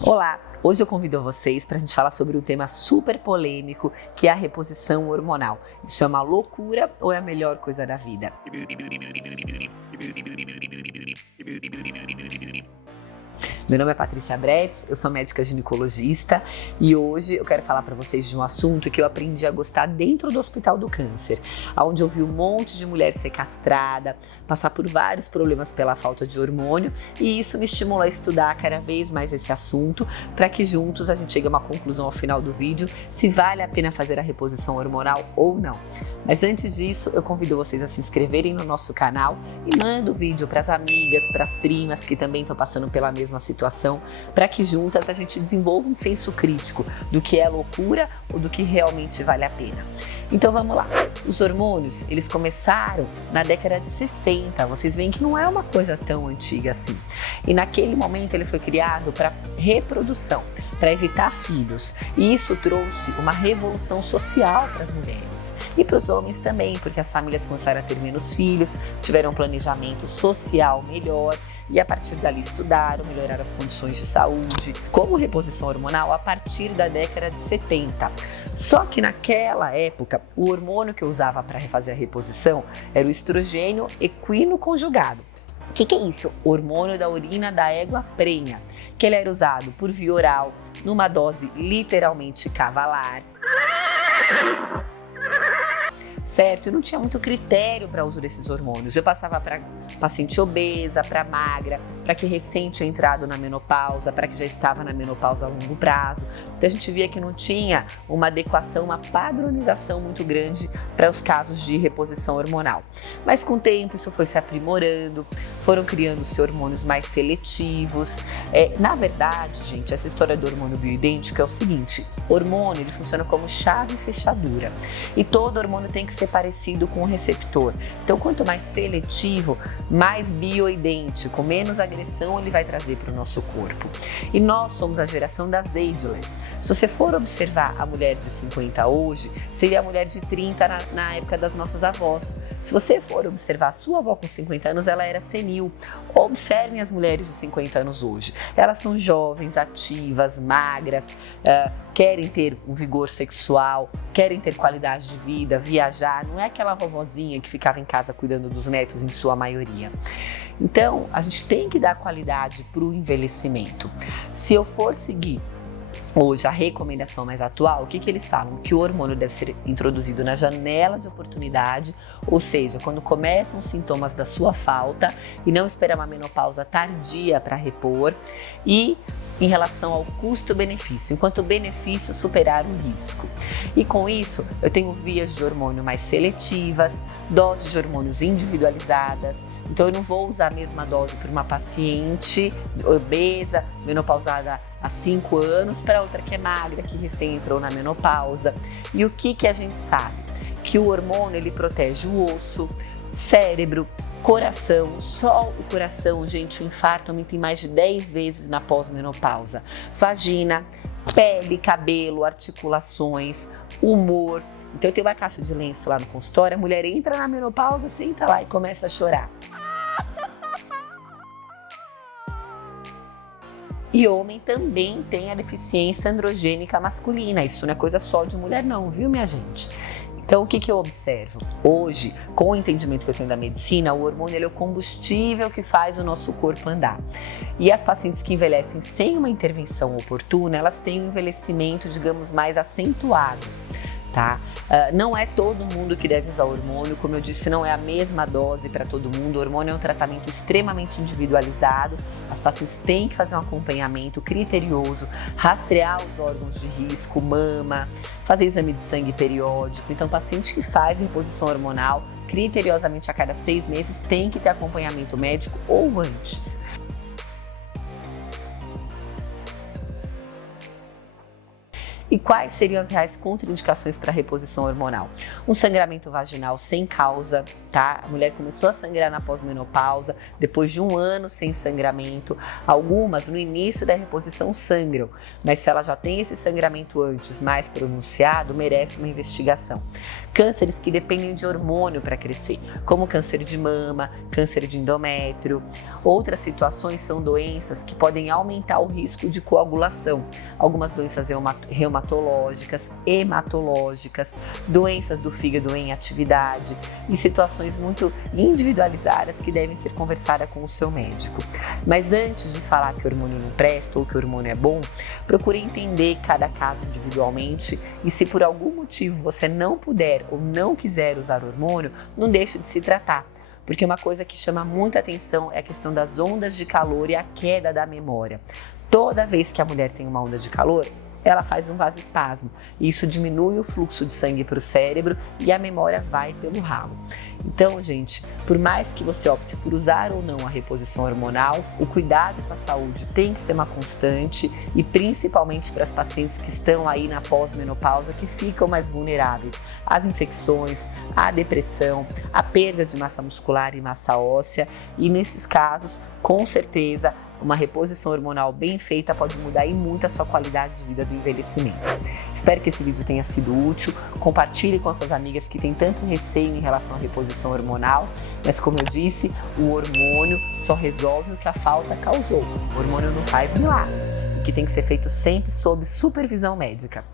Olá! Hoje eu convido vocês para a gente falar sobre um tema super polêmico que é a reposição hormonal. Isso é uma loucura ou é a melhor coisa da vida? Meu nome é Patrícia Bretz, eu sou médica ginecologista e hoje eu quero falar para vocês de um assunto que eu aprendi a gostar dentro do Hospital do Câncer, onde eu vi um monte de mulher ser castrada, passar por vários problemas pela falta de hormônio, e isso me estimulou a estudar cada vez mais esse assunto para que juntos a gente chegue a uma conclusão ao final do vídeo se vale a pena fazer a reposição hormonal ou não. Mas antes disso, eu convido vocês a se inscreverem no nosso canal e manda o vídeo para as amigas, para as primas que também estão passando pela mesma situação, para que juntas a gente desenvolva um senso crítico do que é loucura ou do que realmente vale a pena. Então vamos lá. Os hormônios, eles começaram na década de 60. Vocês veem que não é uma coisa tão antiga assim. E naquele momento ele foi criado para reprodução, para evitar filhos. E isso trouxe uma revolução social para as mulheres. E para os homens também, porque as famílias começaram a ter menos filhos, tiveram um planejamento social melhor. E a partir dali estudaram, melhoraram as condições de saúde, como reposição hormonal a partir da década de 70. Só que naquela época, o hormônio que eu usava para refazer a reposição era o estrogênio equino conjugado. O que é isso? Hormônio da urina da égua prenha, que ele era usado por via oral, numa dose literalmente cavalar. Certo? Eu não tinha muito critério para uso desses hormônios. Eu passava para paciente obesa, para magra, para que recém tinha entrado na menopausa, para que já estava na menopausa a longo prazo. Então a gente via que não tinha uma adequação, uma padronização muito grande para os casos de reposição hormonal. Mas com o tempo isso foi se aprimorando, foram criando-se hormônios mais seletivos. Na verdade, gente, essa história do hormônio bioidêntico é o seguinte: o hormônio ele funciona como chave e fechadura. E todo hormônio tem que ser parecido com o receptor. Então, quanto mais seletivo, mais bioidêntico, menos agressão ele vai trazer para o nosso corpo. E nós somos a geração das ageless. Se você for observar a mulher de 50 hoje, seria a mulher de 30 na época das nossas avós. Se você for observar a sua avó com 50 anos, ela era senil. Observem as mulheres de 50 anos hoje. Elas são jovens, ativas, magras, querem ter um vigor sexual, querem ter qualidade de vida, viajar. Não é aquela vovozinha que ficava em casa cuidando dos netos em sua maioria. Então, a gente tem que dar qualidade para o envelhecimento. Se eu for seguir hoje a recomendação mais atual, o que eles falam? Que o hormônio deve ser introduzido na janela de oportunidade, ou seja, quando começam os sintomas da sua falta, e não esperar uma menopausa tardia para repor, e em relação ao custo-benefício, enquanto o benefício superar o risco. E com isso, eu tenho vias de hormônio mais seletivas, doses de hormônios individualizadas. Então eu não vou usar a mesma dose para uma paciente obesa, menopausada há 5 anos, para outra que é magra, que recém entrou na menopausa. E o que a gente sabe? Que o hormônio ele protege o osso, cérebro, coração. Só o coração, gente, o infarto aumenta em mais de 10 vezes na pós-menopausa. Vagina, pele, cabelo, articulações, humor. Então eu tenho uma caixa de lenço lá no consultório, a mulher entra na menopausa, senta lá e começa a chorar. E homem também tem a deficiência androgênica masculina. Isso não é coisa só de mulher não, viu, minha gente? Então, o que eu observo? Hoje, com o entendimento que eu tenho da medicina, o hormônio ele é o combustível que faz o nosso corpo andar. E as pacientes que envelhecem sem uma intervenção oportuna, elas têm um envelhecimento, digamos, mais acentuado, tá? Não é todo mundo que deve usar hormônio, como eu disse, não é a mesma dose para todo mundo. O hormônio é um tratamento extremamente individualizado. As pacientes têm que fazer um acompanhamento criterioso, rastrear os órgãos de risco, mama, fazer exame de sangue periódico. Então, paciente que faz reposição hormonal, criteriosamente a cada 6 meses, tem que ter acompanhamento médico ou antes. E quais seriam as reais contraindicações para reposição hormonal? Um sangramento vaginal sem causa, tá? A mulher começou a sangrar na pós-menopausa, depois de 1 ano sem sangramento. Algumas, no início da reposição, sangram, mas se ela já tem esse sangramento antes mais pronunciado, merece uma investigação. Cânceres que dependem de hormônio para crescer, como câncer de mama, câncer de endométrio. Outras situações são doenças que podem aumentar o risco de coagulação. Algumas doenças reumatológicas, hematológicas, doenças do fígado em atividade e situações muito individualizadas que devem ser conversadas com o seu médico. Mas antes de falar que o hormônio não presta ou que o hormônio é bom, procure entender cada caso individualmente e se por algum motivo você não puder ou não quiser usar hormônio, não deixe de se tratar. Porque uma coisa que chama muita atenção é a questão das ondas de calor e a queda da memória. Toda vez que a mulher tem uma onda de calor, ela faz um vasoespasmo. Isso diminui o fluxo de sangue para o cérebro e a memória vai pelo ralo. Então, gente, por mais que você opte por usar ou não a reposição hormonal, o cuidado com a saúde tem que ser uma constante e principalmente para as pacientes que estão aí na pós-menopausa, que ficam mais vulneráveis às infecções, à depressão, à perda de massa muscular e massa óssea, e nesses casos, com certeza, uma reposição hormonal bem feita pode mudar em muito a sua qualidade de vida do envelhecimento. Espero que esse vídeo tenha sido útil. Compartilhe com suas amigas que têm tanto receio em relação à reposição hormonal, mas como eu disse, o hormônio só resolve o que a falta causou. O hormônio não faz milagre, o que tem que ser feito sempre sob supervisão médica.